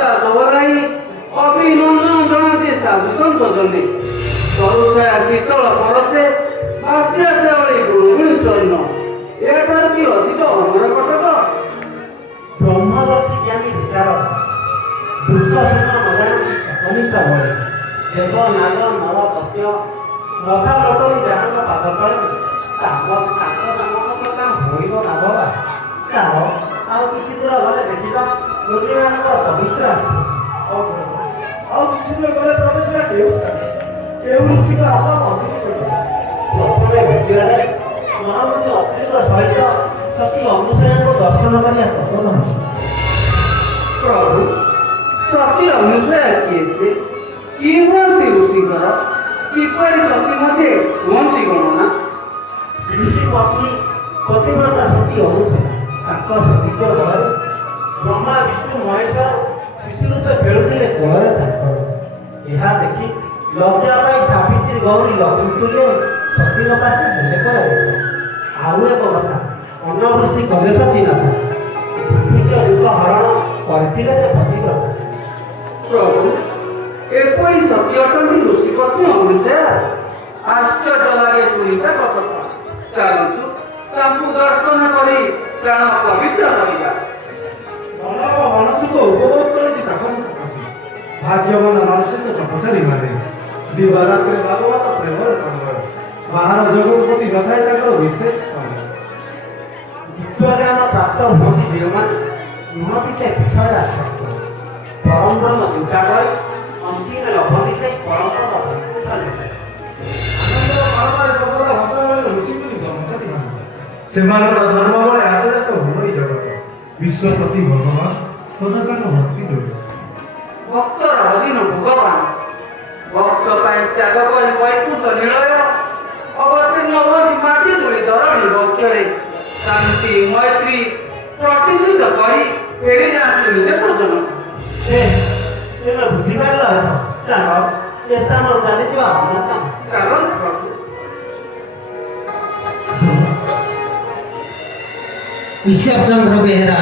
କଥା ଦୋହରାଇ ଅଭିନନ୍ଦନ ଜଣାନ୍ତି ସାଧୁ ସନ୍ତ ଜନେ ତରୁଛାୟା ଶୀତଳ ପରସେ ଭାସି ଆସେ ଅଳି ଗୁଣୁଗୁଣି ସ୍ୱର୍ଣ୍ଣ ଏଠାରୁ କି ଅଧିକ ଅମର କଟକ ବ୍ରହ୍ମଦର୍ଶୀ ଜ୍ଞାନୀ ବିଶାରଦ ଦୁଃଖ ସୁଖ ନଜାଣି କନିଷ୍ଠ ବଳେ ଦେବ ନାଗ ନଳ ତତ୍ୟ ରଥା ଲଟୋଇ ଯାହାଙ୍କ ପାଦ ତଳେ ତାଙ୍କ ନାମକ ହୋଇବ ନାଗବା ଚାଲ ଆଉ କିଛି ଦୂର ଗଲେ ଦେଖିବା ପୂର୍ଣ୍ଣିମାଙ୍କ ପବିତ୍ର ଆସେ ଆଉ କିଛି ଦୂର ଗଲେ ପ୍ରବେଶ କେଉଁ ଋଷିଙ୍କ ଆଶ୍ରମ ଅଧିକ ପ୍ରଥମେ ଭେଟିବାରେ ମହାମୁନି ଅତ୍ରିଙ୍କ ସହିତ ସତୀ ଅନୁସୂୟାଙ୍କୁ ଦର୍ଶନ କରିବା ତପୋଧନ ପ୍ରଭୁ ସତୀ ଅନୁସୂୟା କିଏ ସେ କି ହୁଅନ୍ତି ଋଷିଙ୍କର କିପରି ସତୀ ମଧ୍ୟ ହୁଅନ୍ତି ଗଣନା ଋଷି ପତ୍ନୀ ପତିବ୍ରତା ସତୀ ଅନୁସୂୟା ତାଙ୍କ ସତୀତ୍ୱ ବଳରେ ବ୍ରହ୍ମା ବିଷ୍ଣୁ ମହେଶ୍ୱର ଶିଶୁ ରୂପେ ଖେଳୁଥିଲେ କୋଳରେ ତାଙ୍କର ଏହା ଦେଖି ଲଜ୍ଜା ପାଇ ସାବିତ୍ରୀ ଗୌରୀ ଲକ୍ଷ୍ମୀଥିଲେ ସତୀଙ୍କ ପାଶେ ହେଲେ କରାଯାଇଥିଲା ଆଉ ଏକ କଥା ଅନାବୃଷ୍ଟି କଲେ ସତୀନାଥ ପୃଥିବୀର ଦୁଃଖ ହରଣ କରିଥିଲେ ସେ ପତିବ୍ରତା ପ୍ରଭୁ ଏପରି ସତୀ ଅଟନ୍ତି ଋଷି ପତ୍ନୀ ଅନୁସୂୟା ଆଶ୍ଚର୍ଯ୍ୟ ଲାଗେ ଶୁଣିତା କଥା ଚାଲନ୍ତୁ ତାଙ୍କୁ ଦର୍ଶନ କରି ପ୍ରାଣ ପବିତ୍ର କରିବା ମାନବ ମାନସିକ ଉପଭୋଗ କରନ୍ତି ତାପସ ଭାଗ୍ୟବାନ ମାନସିକ ତପଚାରୀ ମାନେ ଦିବାରାତ୍ରେ ଭାଗବତ ପ୍ରେମର ସାଙ୍ଗର ବାହାର ଜଗତ ପ୍ରତି ନଥାଏ ତାଙ୍କର ବିଶେଷ ସମୟ ବିଶ୍ୱଜ୍ଞାନ ପ୍ରାପ୍ତ ହୁଅନ୍ତି ଯେଉଁମାନେ ନୁହନ୍ତି ସେ ବିଷୟରେ ଆସକ୍ତ ପରମ ବ୍ରହ୍ମ ଚିନ୍ତା କରି ଅନ୍ତିମରେ ଲଭନ୍ତି ସେ ପରମପଦ ସେମାନଙ୍କର ଧର୍ମ ବଳେ ଆଗଯାକ ହୁଏ ଜଗତ ବିଶ୍ୱପତି ଭଗବାନ ସଦାକାଳ ଭକ୍ତି ଲୋକ ଭକ୍ତର ଅଧୀନ ଭଗବାନ ଭକ୍ତ ପାଇଁ ତ୍ୟାଗ କରି ବୈକୁଣ୍ଠ ନିଳୟ ଅବତୀର୍ଣ୍ଣ ହୁଅନ୍ତି ମାଟି ଧୂଳି ଧରଣୀ ବକ୍ଷରେ ଶାନ୍ତି ମୈତ୍ରୀ ପ୍ରତିଷ୍ଠିତ କରି ଫେରି ଯାଆନ୍ତି ନିଜ ସଜନ ତୁମେ ବୁଝିପାରିଲ ଚାଲ ଏ ସ୍ଥାନ ଚାଲିଯିବା ଅନ୍ୟ ସ୍ଥାନ ଚାଲନ୍ତୁ ପ୍ରଭୁ ईश्वर चंद्र बेहरा।